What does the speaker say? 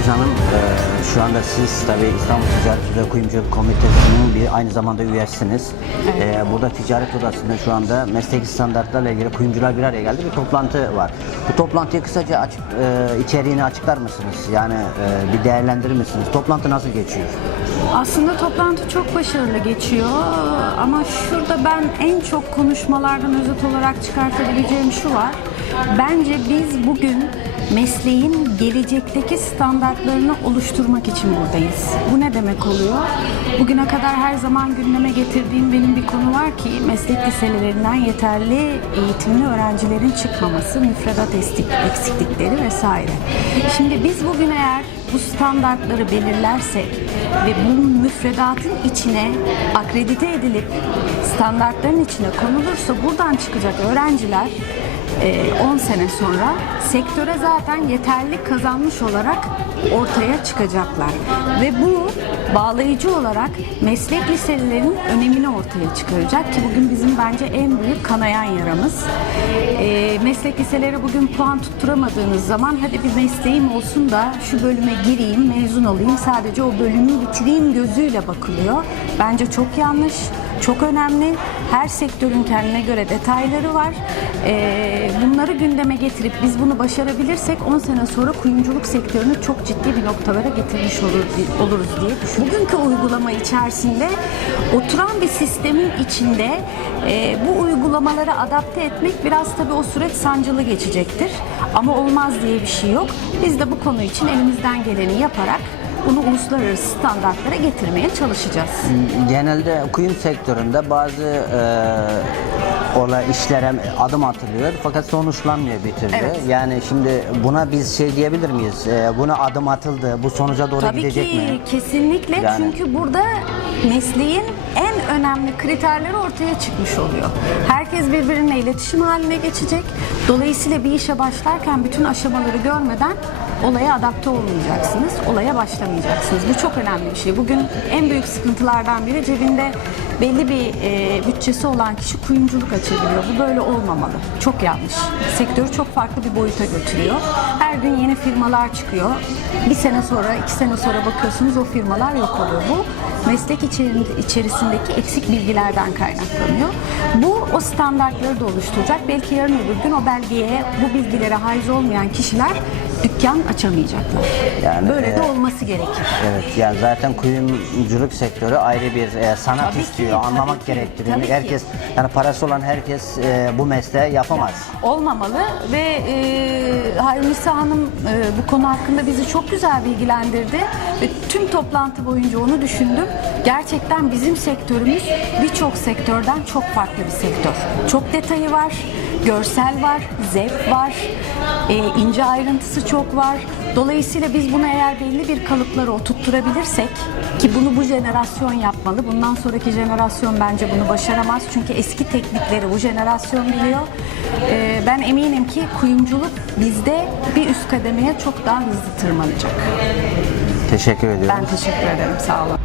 Filiz Hanım, e, şu anda siz tabii İstanbul Ticaret Odası Kuyumculuk Komitesi'nin bir aynı zamanda üyesiniz. E, burada ticaret odasında şu anda mesleki standartlarla ilgili kuyumcular bir araya geldi bir toplantı var. Bu toplantıyı kısaca açık, e, içeriğini açıklar mısınız? Yani bir değerlendirir misiniz? Toplantı nasıl geçiyor? Aslında toplantı çok başarılı geçiyor ama şurada ben en çok konuşmalardan özet olarak çıkartabileceğim şu var. Bence biz bugün mesleğin gelecekteki standartlarını oluşturmak için buradayız. Bu ne demek oluyor? Bugüne kadar her zaman gündeme getirdiğim benim bir konu var ki meslek liselerinden yeterli eğitimli öğrencilerin çıkmaması, müfredat eksik- eksiklikleri vesaire. Şimdi biz bugün eğer bu standartları belirlersek ve bu müfredatın içine akredite edilip standartların içine konulursa buradan çıkacak öğrenciler e, 10 sene sonra sektöre zaten yeterli kazanmış olarak ortaya çıkacaklar. Ve bu bağlayıcı olarak meslek liselerinin önemini ortaya çıkaracak ki bugün bizim bence en büyük kanayan yaramız. E, meslek liseleri bugün puan tutturamadığınız zaman hadi bir mesleğim olsun da şu bölüme gireyim, mezun olayım, sadece o bölümü bitireyim gözüyle bakılıyor. Bence çok yanlış, çok önemli. Her sektörün kendine göre detayları var. Ee, bunları gündeme getirip biz bunu başarabilirsek 10 sene sonra kuyumculuk sektörünü çok ciddi bir noktalara getirmiş olur, oluruz diye düşünüyorum. Bugünkü uygulama içerisinde oturan bir sistemin içinde e, bu uygulamaları adapte etmek biraz tabii o süreç sancılı geçecektir. Ama olmaz diye bir şey yok. Biz de bu konu için elimizden geleni yaparak bunu uluslararası standartlara getirmeye çalışacağız. Genelde kuyum sektöründe bazı e, olay işlere adım atılıyor fakat sonuçlanmıyor bir türlü. Evet. Yani şimdi buna biz şey diyebilir miyiz? E, buna adım atıldı, bu sonuca doğru Tabii gidecek ki mi? kesinlikle Yani- çünkü burada mesleğin en önemli kriterleri ortaya çıkmış oluyor. Herkes birbirine iletişim haline geçecek. Dolayısıyla bir işe başlarken bütün aşamaları görmeden olaya adapte olmayacaksınız, olaya başlamayacaksınız. Bu çok önemli bir şey. Bugün en büyük sıkıntılardan biri cebinde belli bir e, bütçesi olan kişi kuyumculuk açabiliyor. Bu böyle olmamalı. Çok yanlış. Sektörü çok farklı bir boyuta götürüyor. Her gün yeni firmalar çıkıyor. Bir sene sonra, iki sene sonra bakıyorsunuz o firmalar yok oluyor. Bu meslek içeri- içerisindeki eksik bilgilerden kaynaklanıyor. Bu o standartları da oluşturacak. Belki yarın öbür gün o belgeye, bu bilgilere haiz olmayan kişiler dükkan açamayacaklar. Yani, Böyle de e, olması gerekir. Evet yani zaten kuyumculuk sektörü ayrı bir e, sanat Tabii ki, istiyor, tabii anlamak ki, gerektiriyor. tabii ki. herkes yani parası olan herkes e, bu mesleği yapamaz. olmamalı ve e, Hayrunisa Hanım e, bu konu hakkında bizi çok güzel bilgilendirdi ve tüm toplantı boyunca onu düşündüm. Gerçekten bizim sektörümüz birçok sektörden çok farklı bir sektör. Çok detayı var, görsel var, zevk var, e, ince ayrıntısı çok var. Dolayısıyla biz bunu eğer belli bir kalıplara oturtturabilirsek ki bunu bu jenerasyon yapmalı. Bundan sonraki jenerasyon bence bunu başaramaz. Çünkü eski teknikleri bu jenerasyon biliyor. Ee, ben eminim ki kuyumculuk bizde bir üst kademeye çok daha hızlı tırmanacak. Teşekkür ediyorum. Ben teşekkür ederim. Sağ olun.